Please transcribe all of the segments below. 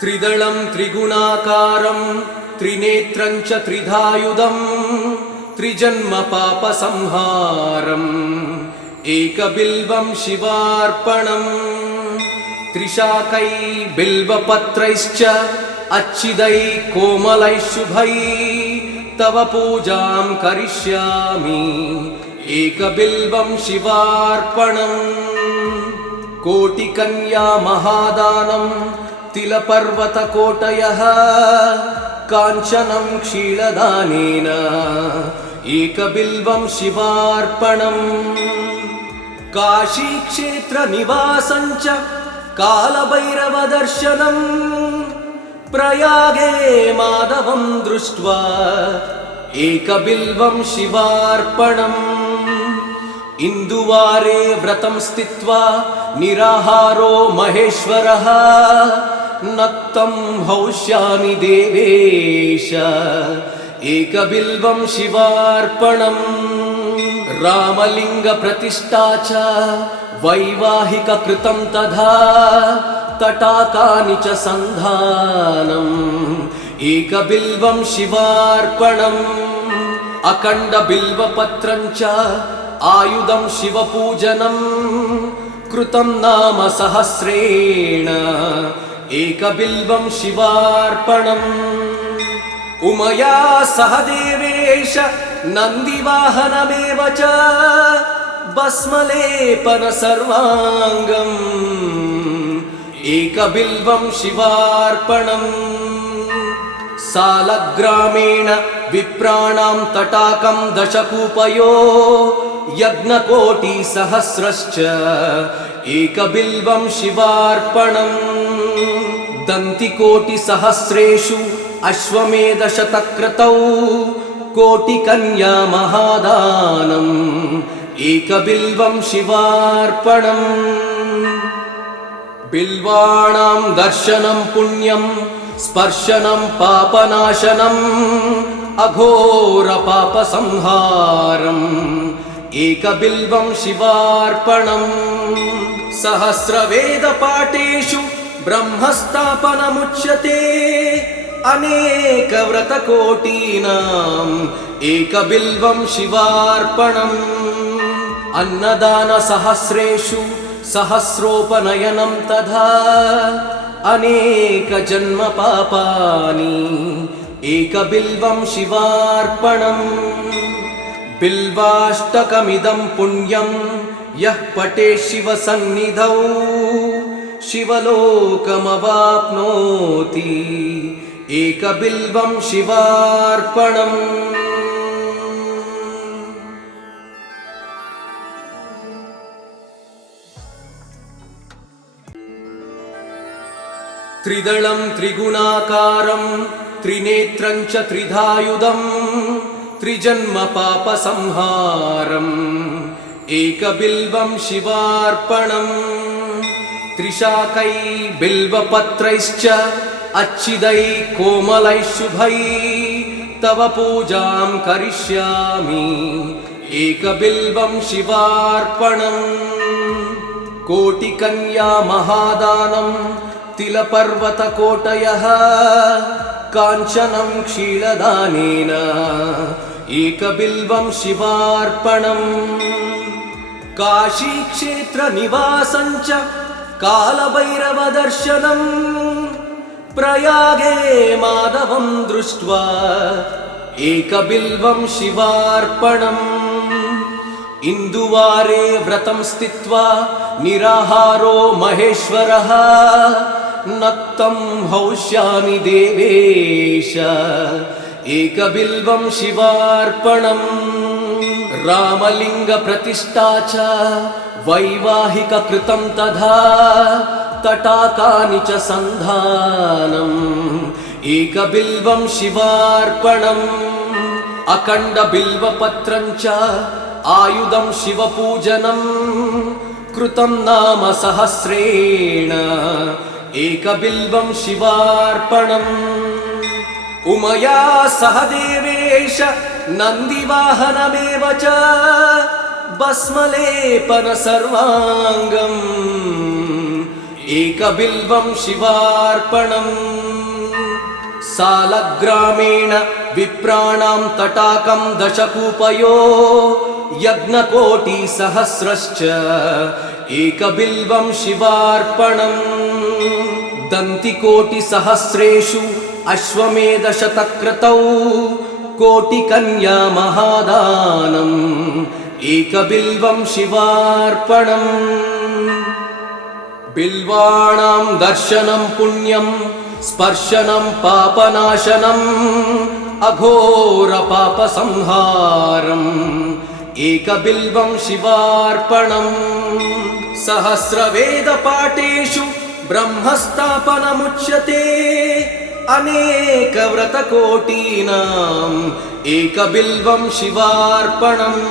त्रिदलं त्रिगुणाकारं त्रिनेत्रं च त्रिधायुधं त्रिजन्म पापसंहारम् एकबिल्वं शिवार्पणम् त्रिशाकै बिल्वपत्रैश्च अच्छिदै कोमलै शुभै तव पूजां करिष्यामि एकबिल्वं शिवार्पणम् कोटिकन्या महादानं तिलपर्वतकोटयः काञ्चनं क्षीरदानेन एकबिल्वं शिवार्पणम् काशीक्षेत्रनिवासं च कालभैरवदर्शनम् प्रयागे माधवं दृष्ट्वा एकबिल्वं शिवार्पणम् इन्दुवारे व्रतं स्थित्वा निराहारो महेश्वरः नक्तं हौष्यामि देवेश एकबिल्वं शिवार्पणम् रामलिङ्गप्रतिष्ठा च वैवाहिककृतं तथा तटाकानि च सन्धानम् एकबिल्वं शिवार्पणम् अखण्डबिल्वपत्रं च आयुधं शिवपूजनम् कृतं नाम सहस्रेण एकबिल्वं शिवार्पणम् उमया सह देवेश नन्दिवाहनमेव च भस्मलेपन सर्वाङ्गम् एकबिल्वं शिवार्पणम् सालग्रामेण विप्राणां तटाकं दशकूपयो यज्ञकोटिसहस्रश्च एकबिल्वं शिवार्पणम् दन्तिकोटिसहस्रेषु अश्वमेधशतक्रतौ कोटिकन्या महादानम् एकबिल्वं शिवार्पणम् बिल्वाणां दर्शनं पुण्यं स्पर्शनं पापनाशनम् अघोरपापसंहारम् एकबिल्वं शिवार्पणम् सहस्रवेदपाठेषु ब्रह्मस्थापनमुच्यते अनेकव्रतकोटीनाम् एकबिल्वं शिवार्पणम् अन्नदानसहस्रेषु सहस्रोपनयनं तथा अनेकजन्मपापानि एकबिल्वं शिवार्पणम् बिल्वाष्टकमिदं पुण्यं यः पठेत् शिवसन्निधौ शिवलोकमवाप्नोति एकबिल्वं शिवार्पणम् त्रिदलं त्रिगुणाकारं त्रिनेत्रं च त्रिधायुधं त्रिजन्म पापसंहारम् एकबिल्वं शिवार्पणम् त्रिशाकै बिल्वपत्रैश्च अच्छिदै कोमलै शुभै तव पूजां करिष्यामि एकबिल्वं शिवार्पणम् कोटिकन्या महादानं तिलपर्वतकोटयः काञ्चनं क्षीरदानेन एकबिल्वं शिवार्पणम् काशीक्षेत्रनिवासं च कालभैरवदर्शनम् प्रयागे माधवं दृष्ट्वा एकबिल्वं शिवार्पणम् इन्दुवारे व्रतं स्थित्वा निराहारो महेश्वरः नक्तं हौष्यामि देवेश एकबिल्वं शिवार्पणम् रामलिङ्गप्रतिष्ठा च वैवाहिककृतं तथा तटाकानि च सन्धानम् एकबिल्वं शिवार्पणम् अखण्डबिल्वपत्रं च आयुधं शिवपूजनम् कृतं नाम सहस्रेण एकबिल्वं शिवार्पणम् उमया सह देवेश नन्दिवाहनमेव च भस्मलेपन सर्वाङ्गम् एकबिल्वं शिवार्पणम् सालग्रामेण विप्राणां तटाकं दशकूपयो यज्ञकोटिसहस्रश्च एकबिल्वं शिवार्पणम् दन्तिकोटिसहस्रेषु अश्वमेधशतक्रतौ कोटिकन्या महादानम् एकबिल्वं शिवार्पणम् बिल्वाणां दर्शनं पुण्यं स्पर्शनं पापनाशनम् अघोरपापसंहारम् एकबिल्वं शिवार्पणम् सहस्रवेदपाठेषु ब्रह्मस्थापनमुच्यते अनेकव्रतकोटीनाम् एकबिल्वं शिवार्पणम्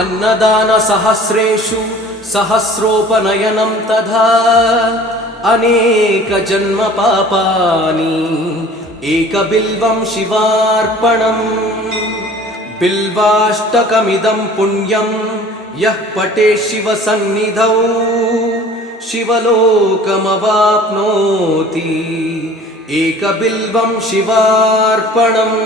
अन्नदानसहस्रेषु सहस्रोपनयनं तथा अनेकजन्मपापानि एकबिल्वं शिवार्पणम् बिल्वाष्टकमिदं पुण्यं यः पठेत् शिवसन्निधौ शिवलोकमवाप्नोति एकबिल्वं शिवार्पणम्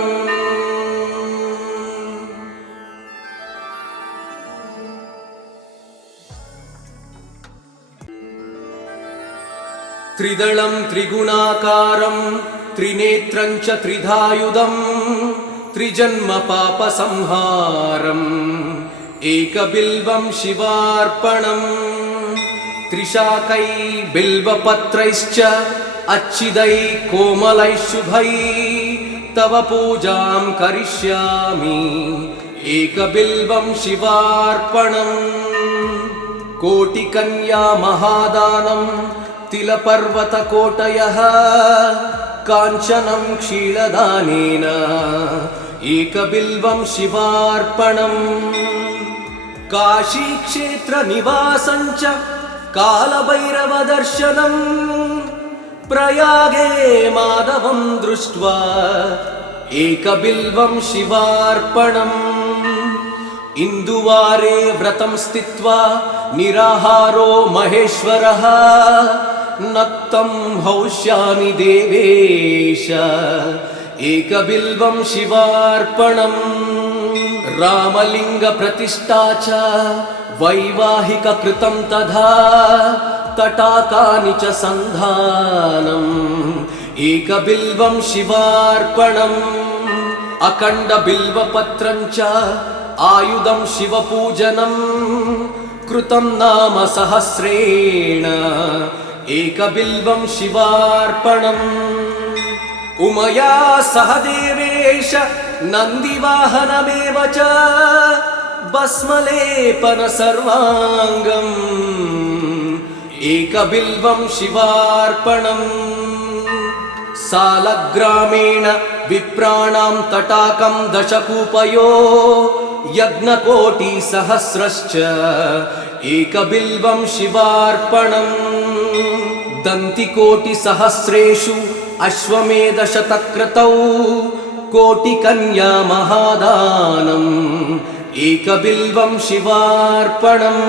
त्रिदलं त्रिगुणाकारं त्रिनेत्रं च त्रिधायुधं त्रिजन्मपापसंहारम् एकबिल्वं शिवार्पणम् त्रिशाकै बिल्वपत्रैश्च अच्छिदैः कोमलैः शुभैः तव पूजां करिष्यामि एकबिल्वं शिवार्पणम् कोटिकन्या महादानं तिलपर्वतकोटयः काञ्चनं क्षीरदानेन एकबिल्वं शिवार्पणम् काशीक्षेत्रनिवासं च कालभैरवदर्शनम् प्रयागे माधवं दृष्ट्वा एकबिल्वं शिवार्पणम् इन्दुवारे व्रतं स्थित्वा निराहारो महेश्वरः नक्तं हौष्यामि देवेश एकबिल्वं शिवार्पणम् रामलिङ्गप्रतिष्ठा च वैवाहिककृतं तथा तटाकानि च सन्धानम् एकबिल्वं शिवार्पणम् अखण्डबिल्वपत्रं च आयुधं शिवपूजनम् कृतं नाम सहस्रेण एकबिल्वं शिवार्पणम् उमया सह देवेश नन्दिवाहनमेव च भस्मलेपन सर्वाङ्गम् एकबिल्वं शिवार्पणम् सालग्रामेण विप्राणां तटाकं दशकूपयो यज्ञकोटिसहस्रश्च एकबिल्वं शिवार्पणम् दन्तिकोटिसहस्रेषु अश्वमेधशतक्रतौ कोटिकन्या महादानम् एकबिल्वं शिवार्पणम्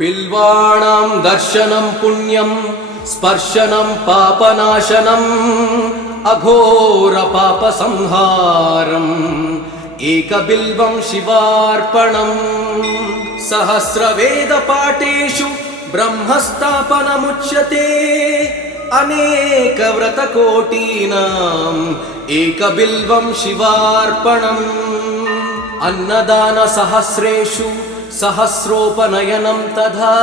बिल्वाणां दर्शनं पुण्यं स्पर्शनं पापनाशनम् अघोरपापसंहारम् एकबिल्वं शिवार्पणम् सहस्रवेदपाठेषु ब्रह्मस्थापनमुच्यते अनेकव्रतकोटीनाम् एकबिल्वं शिवार्पणम् अन्नदानसहस्रेषु सहस्रोपनयनं तथा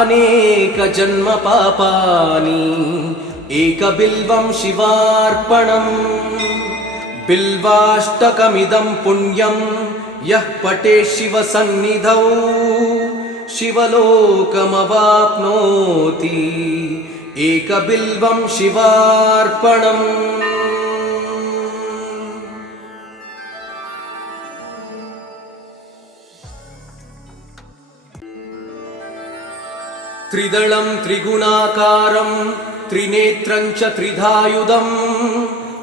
अनेकजन्मपापानि एकबिल्वं शिवार्पणम् बिल्वाष्टकमिदं पुण्यं यः पठेत् शिवसन्निधौ शिवलोकमवाप्नोति एकबिल्वं शिवार्पणम् त्रिदलं त्रिगुणाकारं त्रिनेत्रं च त्रिधायुधं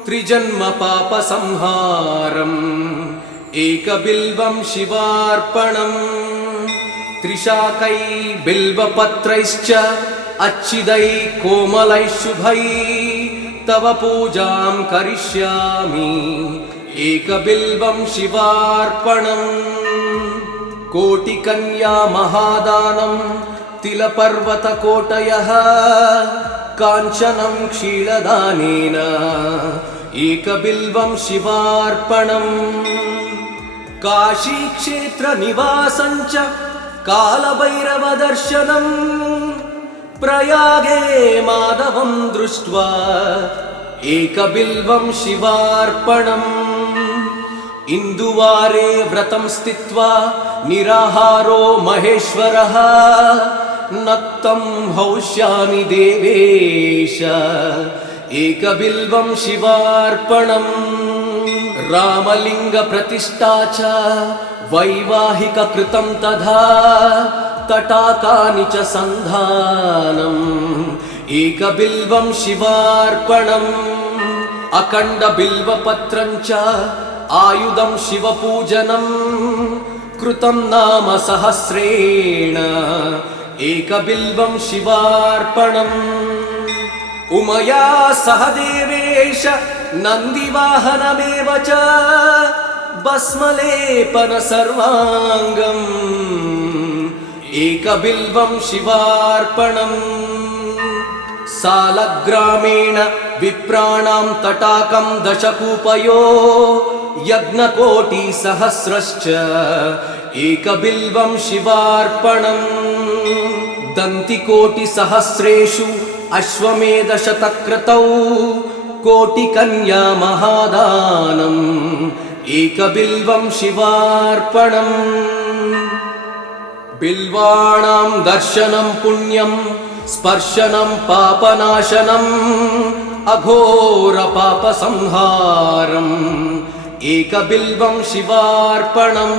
त्रिजन्मपापसंहारम् एकबिल्वं शिवार्पणम् त्रिशाकै बिल्वपत्रैश्च अच्छिदै कोमलै शुभै तव पूजां करिष्यामि एकबिल्वं शिवार्पणम् कोटिकन्या महादानं तिलपर्वतकोटयः काञ्चनं क्षीरदानेन एकबिल्वं शिवार्पणम् काशीक्षेत्रनिवासञ्च कालभैरवदर्शनम् प्रयागे माधवं दृष्ट्वा एकबिल्वं शिवार्पणम् इन्दुवारे व्रतं स्थित्वा निराहारो महेश्वरः नक्तं हौष्यामि देवेश एकबिल्वं शिवार्पणम् रामलिङ्गप्रतिष्ठा च वैवाहिककृतं तथा तटाकानि च सन्धानम् एकबिल्वं शिवार्पणम् अखण्डबिल्वपत्रं च आयुधं शिवपूजनम् कृतं नाम सहस्रेण एकबिल्वं शिवार्पणम् उमया सह देवेश नन्दिवाहनमेव च भस्मलेपन सर्वाङ्गम् एकबिल्वं शिवार्पणम् सालग्रामेण विप्राणां तटाकं दशकूपयो यज्ञकोटिसहस्रश्च एकबिल्वं शिवार्पणम् दन्तिकोटिसहस्रेषु अश्वमेधशतक्रतौ कोटिकन्या महादानम् एकबिल्वं शिवार्पणम् बिल्वाणां दर्शनं पुण्यं स्पर्शनं पापनाशनम् अघोरपापसंहारम् एकबिल्वं शिवार्पणम्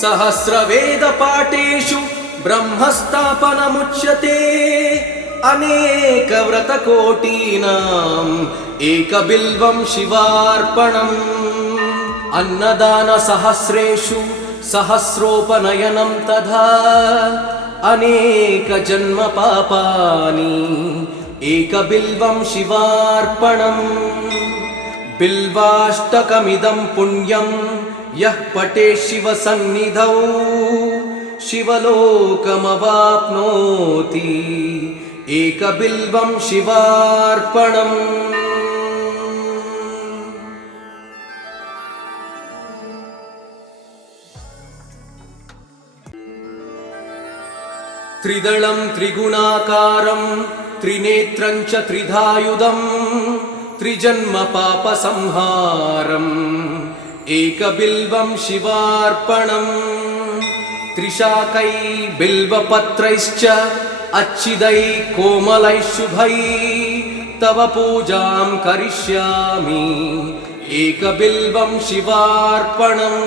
सहस्रवेदपाठेषु ब्रह्मस्थापनमुच्यते अनेकव्रतकोटीनाम् एकबिल्वं शिवार्पणम् अन्नदानसहस्रेषु सहस्रोपनयनं तथा अनेकजन्मपापानि एकबिल्वं शिवार्पणम् बिल्वाष्टकमिदं पुण्यं यः पठेत् शिवसन्निधौ शिवलोकमवाप्नोति एकबिल्वं शिवार्पणम् त्रिदलं त्रिगुणाकारं त्रिनेत्रं च त्रिधायुधं त्रिजन्मपापसंहारम् एकबिल्वं शिवार्पणम् त्रिशाकै बिल्वपत्रैश्च अच्छिदै कोमलै शुभै तव पूजां करिष्यामि एकबिल्वं शिवार्पणम्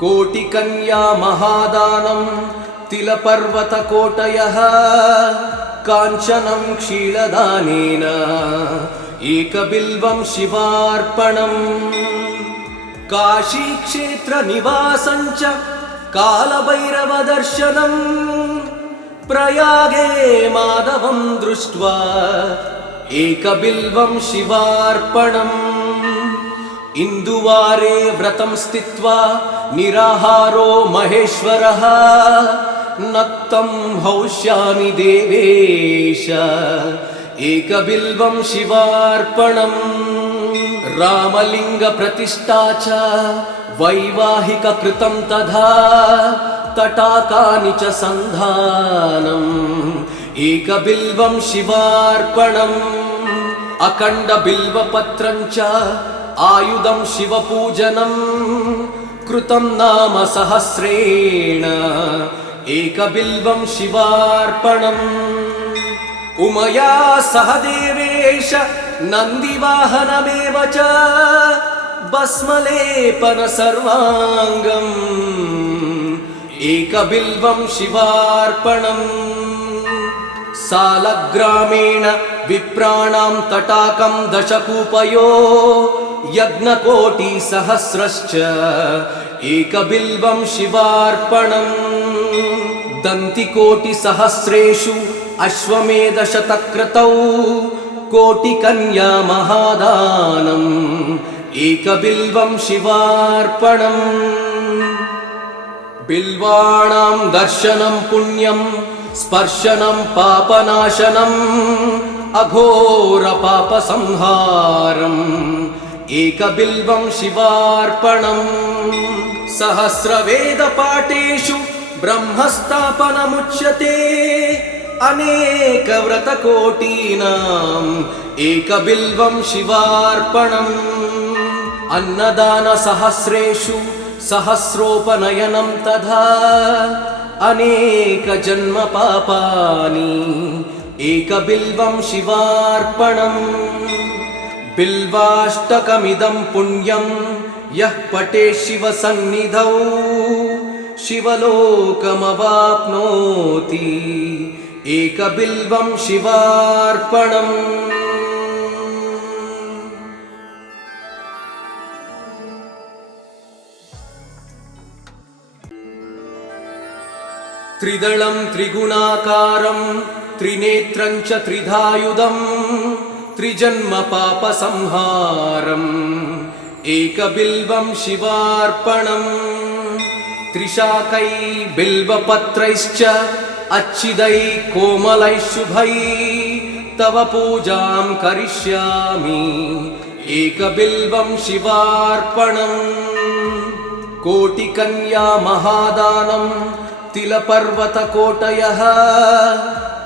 कोटिकन्या महादानं तिलपर्वतकोटयः काञ्चनं क्षीरदानेन एकबिल्वं शिवार्पणम् काशीक्षेत्रनिवासञ्च कालभैरवदर्शनम् प्रयागे माधवं दृष्ट्वा एकबिल्वं शिवार्पणम् इन्दुवारे व्रतं स्थित्वा निराहारो महेश्वरः नक्तं हौष्यामि देवेश एकबिल्वं शिवार्पणम् रामलिङ्गप्रतिष्ठा च वैवाहिककृतं तथा तटाकानि च सन्धानम् एकबिल्वं शिवार्पणम् अखण्डबिल्वपत्रं च आयुधं शिवपूजनम् कृतं नाम सहस्रेण एकबिल्वं शिवार्पणम् उमया सह देवेश नन्दिवाहनमेव च भस्मलेपन सर्वाङ्गम् एकबिल्वं शिवार्पणम् सालग्रामेण विप्राणां तटाकं दशकूपयो यज्ञकोटिसहस्रश्च एकबिल्वं शिवार्पणम् दन्तिकोटिसहस्रेषु अश्वमेधशतक्रतौ कोटिकन्या महादानम् एकबिल्वं शिवार्पणम् बिल्वाणां दर्शनं पुण्यं स्पर्शनं पापनाशनम् अघोरपापसंहारम् एकबिल्वं शिवार्पणम् सहस्रवेदपाठेषु ब्रह्मस्थापनमुच्यते अनेकव्रतकोटीनाम् एकबिल्वं शिवार्पणम् अन्नदानसहस्रेषु सहस्रोपनयनं तथा अनेकजन्मपापानि एकबिल्वं शिवार्पणम् बिल्वाष्टकमिदं पुण्यं यः पठेत् शिवसन्निधौ शिवलोकमवाप्नोति एकबिल्वं शिवार्पणम् त्रिदलं त्रिगुणाकारं त्रिनेत्रं च त्रिधायुधम् त्रिजन्मपापसंहारम् एकबिल्वं शिवार्पणम् त्रिशाकै बिल्वपत्रैश्च अच्छिदै कोमलै शुभै तव पूजां करिष्यामि एकबिल्वं शिवार्पणम् कोटिकन्या महादानं तिलपर्वतकोटयः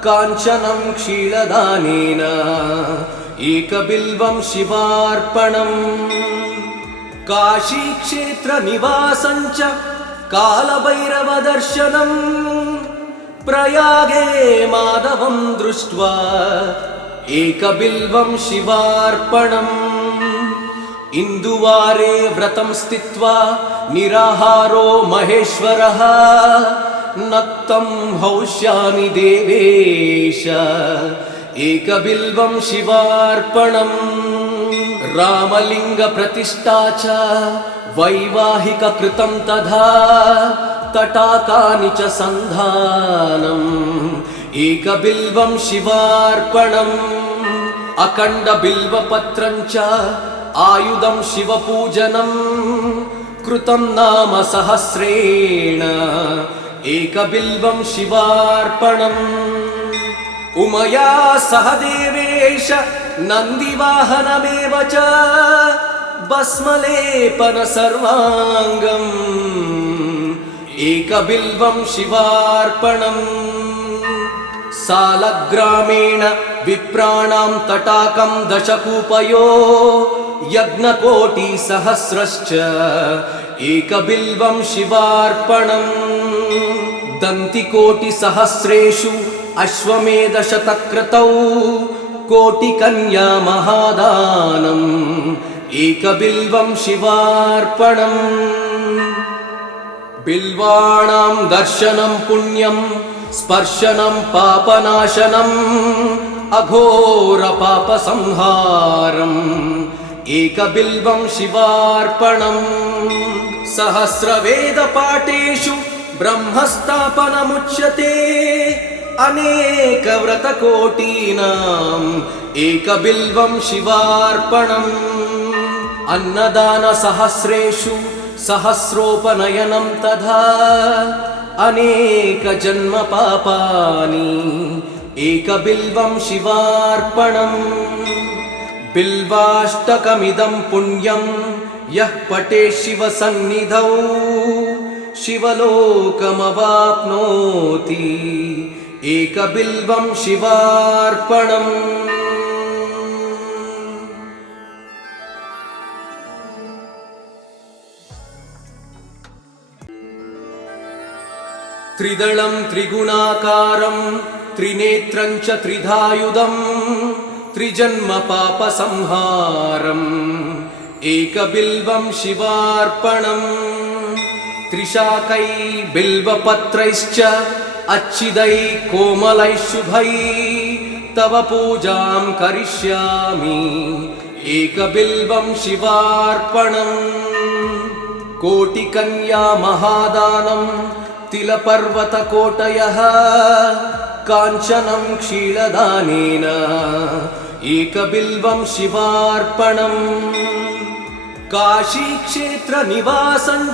काञ्चनं क्षीरदानेन एकबिल्वं शिवार्पणम् काशीक्षेत्रनिवासं च कालभैरवदर्शनम् प्रयागे माधवं दृष्ट्वा एकबिल्वं शिवार्पणम् इन्दुवारे व्रतं स्थित्वा निराहारो महेश्वरः नक्तं हौष्यामि देवेश एकबिल्वं शिवार्पणम् रामलिङ्गप्रतिष्ठा च वैवाहिककृतं तथा तटाकानि च सन्धानम् एकबिल्वं शिवार्पणम् अखण्डबिल्वपत्रं च आयुधं शिवपूजनम् कृतं नाम सहस्रेण एकबिल्वं शिवार्पणम् उमया सह देवेश नन्दिवाहनमेव च भस्मलेपन सर्वाङ्गम् एकबिल्वं शिवार्पणम् सालग्रामेण विप्राणां तटाकं दशकूपयो यज्ञकोटिसहस्रश्च एकबिल्वं शिवार्पणम् दन्तिकोटिसहस्रेषु अश्वमेधशतक्रतौ कोटिकन्या महादानम् एकबिल्वं शिवार्पणम् बिल्वाणां दर्शनं पुण्यं स्पर्शनं पापनाशनम् अघोरपापसंहारम् एकबिल्वं शिवार्पणम् सहस्रवेदपाठेषु ब्रह्मस्थापनमुच्यते अनेकव्रतकोटीनाम् एकबिल्वं शिवार्पणम् अन्नदानसहस्रेषु सहस्रोपनयनं तथा अनेकजन्मपापानि एकबिल्वं शिवार्पणम् बिल्वाष्टकमिदं पुण्यं यः पठेत् शिवसन्निधौ शिवलोकमवाप्नोति एकबिल्वं शिवार्पणम् त्रिदलं त्रिगुणाकारं त्रिनेत्रं च त्रिधायुधम् त्रिजन्मपापसंहारम् एकबिल्वं शिवार्पणम् त्रिशाकै बिल्वपत्रैश्च अच्छिदै कोमलै शुभै तव पूजां करिष्यामि एकबिल्वं शिवार्पणम् कोटिकन्या महादानं तिलपर्वतकोटयः काञ्चनं क्षीरदानेन एकबिल्वं शिवार्पणम् काशीक्षेत्रनिवासं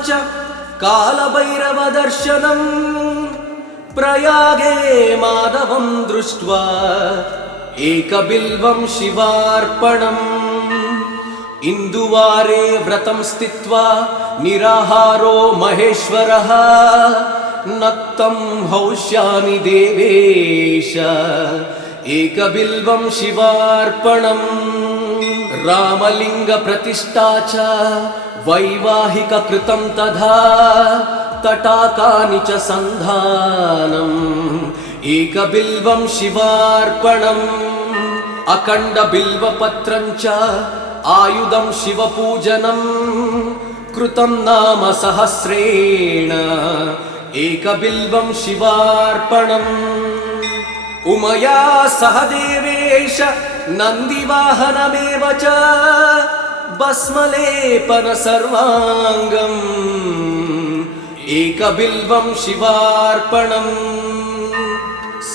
च कालभैरवदर्शनम् प्रयागे माधवं दृष्ट्वा एकबिल्वं शिवार्पणम् इन्दुवारे व्रतं स्थित्वा निराहारो महेश्वरः नक्तं हौष्यामि देवेश एकबिल्वं शिवार्पणम् रामलिङ्गप्रतिष्ठा च वैवाहिककृतं तथा तटाकानि च सन्धानम् एकबिल्वं शिवार्पणम् अखण्डबिल्वपत्रं च आयुधं शिवपूजनं कृतं नाम सहस्रेण एकबिल्वं शिवार्पणम् उमया सह देवेश नन्दिवाहनमेव च भस्मलेपन सर्वाङ्गम् एकबिल्वं शिवार्पणम्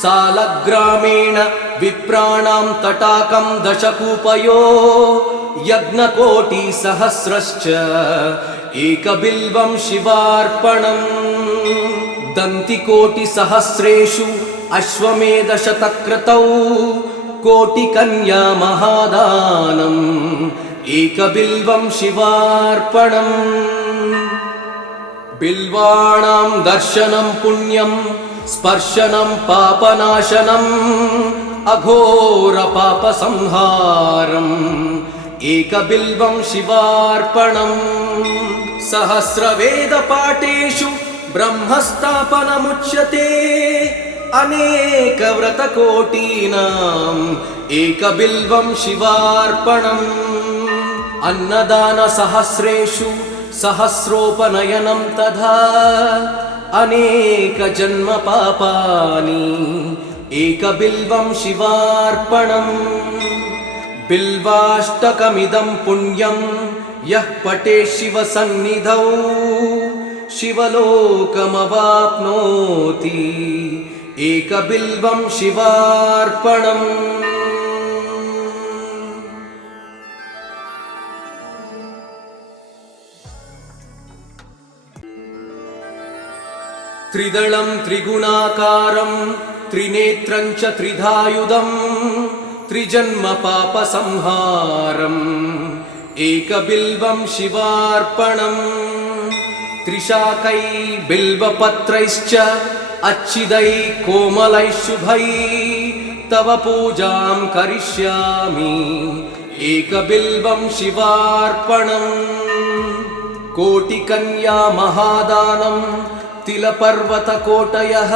सालग्रामेण विप्राणां तटाकं दशकूपयो यज्ञकोटिसहस्रश्च एकबिल्वं शिवार्पणम् दन्तिकोटिसहस्रेषु अश्वमेधशतक्रतौ कोटिकन्या महादानम् एकबिल्वं शिवार्पणम् बिल्वाणां दर्शनं पुण्यं स्पर्शनं पापनाशनम् अघोरपापसंहारम् एकबिल्वं शिवार्पणम् सहस्रवेदपाठेषु ब्रह्मस्थापनमुच्यते अनेकव्रतकोटीनाम् एकबिल्वं शिवार्पणम् अन्नदानसहस्रेषु सहस्रोपनयनं तथा अनेकजन्मपापानि एकबिल्वं शिवार्पणम् बिल्वाष्टकमिदं पुण्यं यः पठेत् शिवसन्निधौ शिवलोकमवाप्नोति एकबिल्वं शिवार्पणम् त्रिदलं त्रिगुणाकारं त्रिनेत्रं च त्रिधायुधं त्रिजन्मपापसंहारम् एकबिल्वं शिवार्पणम् त्रिशाकै बिल्वपत्रैश्च अच्छिदै कोमलै शुभै तव पूजां करिष्यामि एकबिल्वं शिवार्पणम् कोटिकन्या महादानं तिलपर्वतकोटयः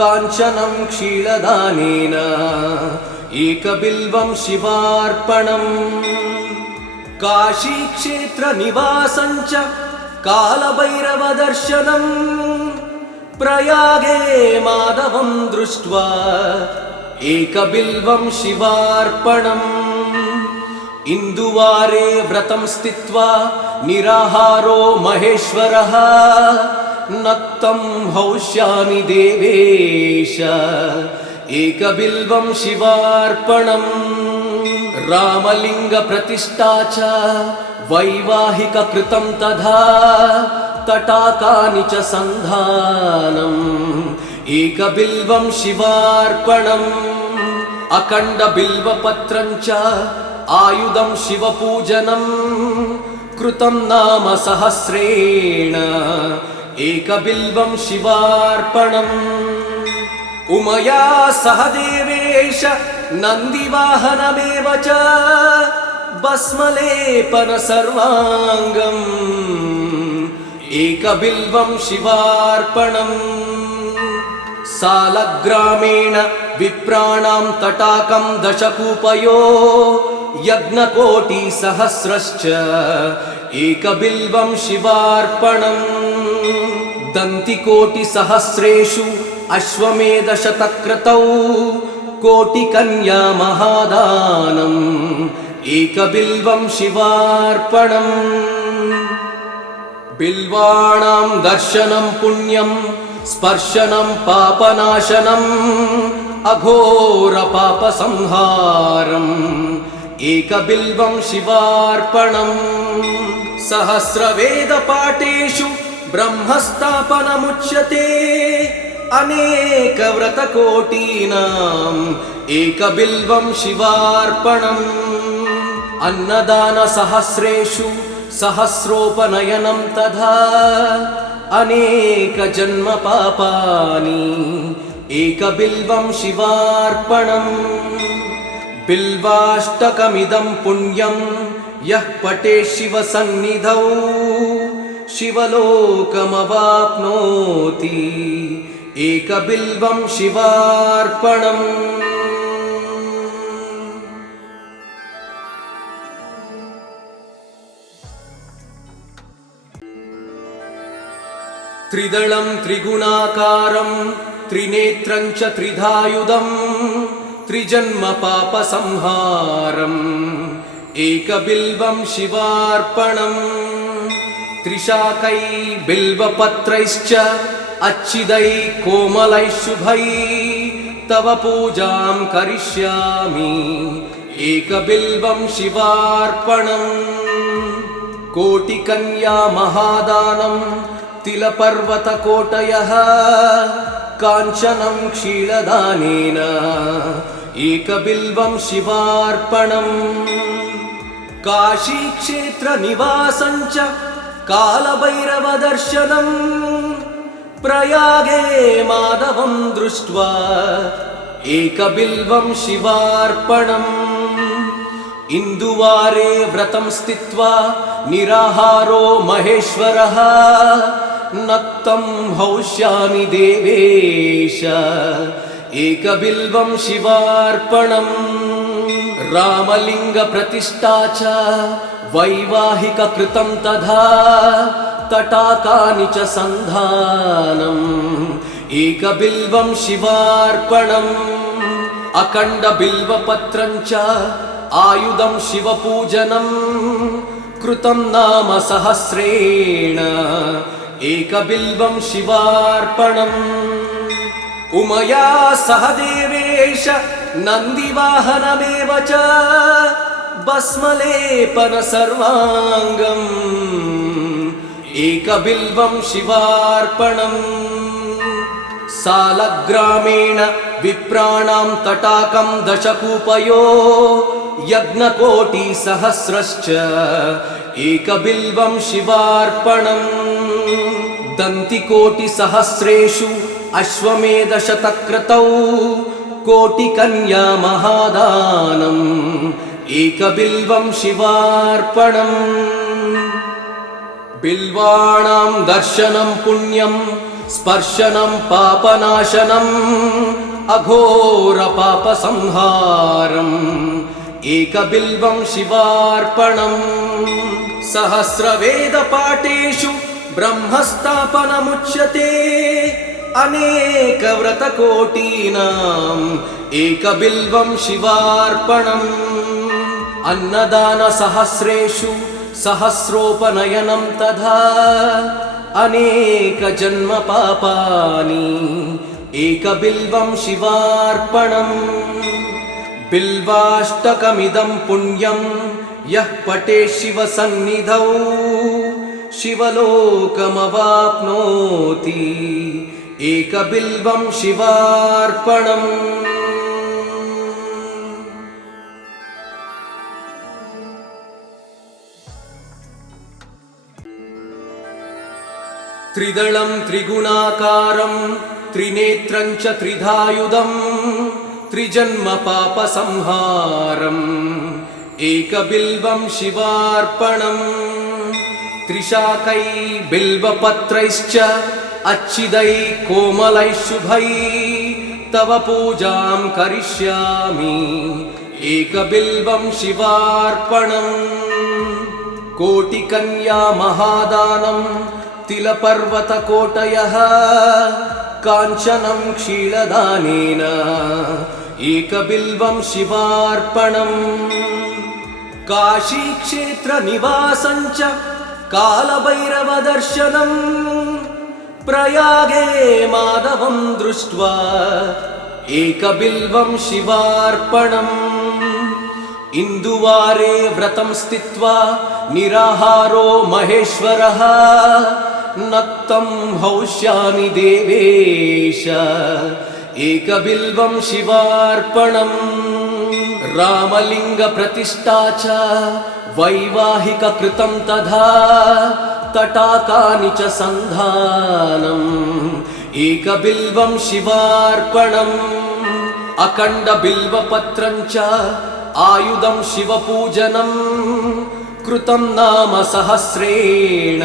काञ्चनं क्षीरदानेन एकबिल्वं शिवार्पणम् काशीक्षेत्रनिवासं च कालभैरवदर्शनम् प्रयागे माधवं दृष्ट्वा एकबिल्वं शिवार्पणम् इन्दुवारे व्रतं स्थित्वा निराहारो महेश्वरः नक्तं हौष्यामि देवेश एकबिल्वं शिवार्पणम् रामलिङ्गप्रतिष्ठा च वैवाहिककृतं तथा तटाकानि च सन्धानम् एकबिल्वं शिवार्पणम् अखण्डबिल्वपत्रं च आयुधं शिवपूजनं कृतं नाम सहस्रेण एकबिल्वं शिवार्पणम् उमया सह देवेश नन्दिवाहनमेव च भस्मलेपन सर्वाङ्गम् एकबिल्वं शिवार्पणम् सालग्रामेण विप्राणां तटाकं दशकूपयो यज्ञकोटिसहस्रश्च एकबिल्वं शिवार्पणम् दन्तिकोटिसहस्रेषु अश्वमेधशतक्रतौ कोटिकन्या महादानम् एकबिल्वं शिवार्पणम् बिल्वाणां दर्शनं पुण्यं स्पर्शनं पापनाशनम् अघोरपापसंहारम् एकबिल्वं शिवार्पणम् सहस्रवेदपाठेषु ब्रह्मस्थापनमुच्यते अनेकव्रतकोटीनाम् एकबिल्वं शिवार्पणम् अन्नदानसहस्रेषु सहस्रोपनयनं तथा अनेकजन्मपापानि एकबिल्वं शिवार्पणम् बिल्वाष्टकमिदं पुण्यं यः पठेत् शिवसन्निधौ शिवलोकमवाप्नोति एकबिल्वं शिवार्पणम् त्रिदलं त्रिगुणाकारं त्रिनेत्रं च त्रिधायुधम् त्रिजन्मपापसंहारम् एकबिल्वं शिवार्पणम् त्रिशाकै बिल्वपत्रैश्च अच्छिदै कोमलैः शुभै तव पूजां करिष्यामि एकबिल्वं शिवार्पणम् कोटिकन्या महादानं तिलपर्वतकोटयः काञ्चनं क्षीरदानेन एकबिल्वं शिवार्पणम् काशीक्षेत्रनिवासं च कालभैरवदर्शनम् प्रयागे माधवं दृष्ट्वा एकबिल्वं शिवार्पणम् इन्दुवारे व्रतं स्थित्वा निराहारो महेश्वरः नक्तं हौष्यामि देवेश एकबिल्वं शिवार्पणम् रामलिङ्गप्रतिष्ठा च वैवाहिककृतं तथा तटाकानि च सन्धानम् एकबिल्वं शिवार्पणम् अखण्डबिल्वपत्रं च आयुधं शिवपूजनम् कृतं नाम सहस्रेण एकबिल्वं शिवार्पणम् उमया सह देवेश नन्दिवाहनमेव च भस्मलेपन सर्वाङ्गम् एकबिल्वं शिवार्पणम् सालग्रामेण विप्राणां तटाकं दशकूपयो यज्ञकोटिसहस्रश्च एकबिल्वं शिवार्पणम् दन्तिकोटिसहस्रेषु अश्वमेधशतक्रतौ कोटिकन्या महादानम् एकबिल्वं शिवार्पणम् बिल्वाणां दर्शनं पुण्यं स्पर्शनं पापनाशनम् अघोरपापसंहारम् एकबिल्वं शिवार्पणम् सहस्रवेदपाठेषु ब्रह्मस्थापनमुच्यते अनेकव्रतकोटीनाम् एकबिल्वं शिवार्पणम् अन्नदानसहस्रेषु सहस्रोपनयनं तथा अनेकजन्मपापानि एकबिल्वं शिवार्पणम् बिल्वाष्टकमिदं पुण्यं यः पठेत् शिवसन्निधौ शिवलोकमवाप्नोति एकबिल्वं शिवार्पणम् त्रिदलं त्रिगुणाकारं त्रिनेत्रं च त्रिधायुधम् त्रिजन्मपापसंहारम् एकबिल्वं शिवार्पणम् त्रिशाकै बिल्वपत्रैश्च अच्छिदै कोमलैः शुभै तव पूजां करिष्यामि एकबिल्वं शिवार्पणम् कोटिकन्या महादानं तिलपर्वतकोटयः काञ्चनं क्षीरदानेन एकबिल्वं शिवार्पणम् काशीक्षेत्रनिवासं च कालभैरवदर्शनम् प्रयागे माधवं दृष्ट्वा एकबिल्वं शिवार्पणम् इन्दुवारे व्रतं स्थित्वा निराहारो महेश्वरः नक्तं हौष्यामि देवेश एकबिल्वं शिवार्पणम् रामलिङ्गप्रतिष्ठा च वैवाहिककृतं तथा तटाकानि च सन्धानम् एकबिल्वं शिवार्पणम् अखण्डबिल्वपत्रं च आयुधं शिवपूजनम् कृतं नाम सहस्रेण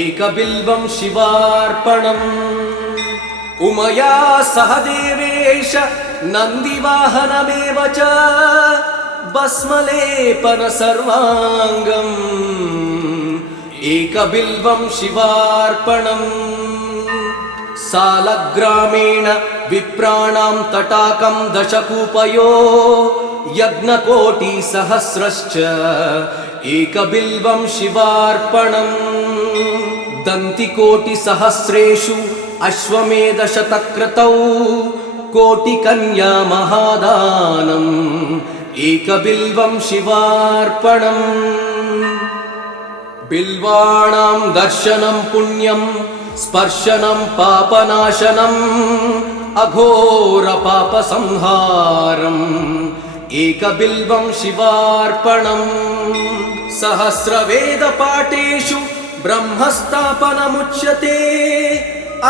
एकबिल्वं शिवार्पणम् उमया सह देवेश नन्दिवाहनमेव च भस्मलेपन सर्वाङ्गम् एकबिल्वं शिवार्पणम् सालग्रामेण विप्राणां तटाकं दशकूपयो यज्ञकोटिसहस्रश्च एकबिल्वं शिवार्पणम् दन्तिकोटिसहस्रेषु अश्वमेधशतक्रतौ कोटिकन्या महादानम् एकबिल्वं शिवार्पणम् बिल्वाणां दर्शनं पुण्यं स्पर्शनं पापनाशनम् अघोरपापसंहारम् एकबिल्वं शिवार्पणम् सहस्रवेदपाठेषु ब्रह्मस्थापनमुच्यते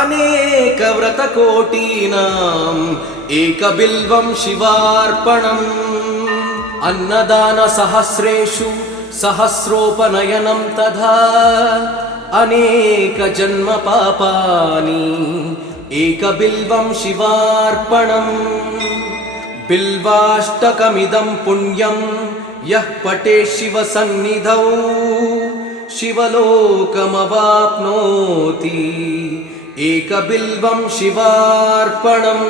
अनेकव्रतकोटीनाम् एकबिल्वं शिवार्पणम् अन्नदानसहस्रेषु सहस्रोपनयनं तथा अनेकजन्मपापानि एकबिल्वं शिवार्पणम् बिल्वाष्टकमिदं पुण्यं यः पठेत् शिवसन्निधौ शिवलोकमवाप्नोति एकबिल्वं शिवार्पणम्।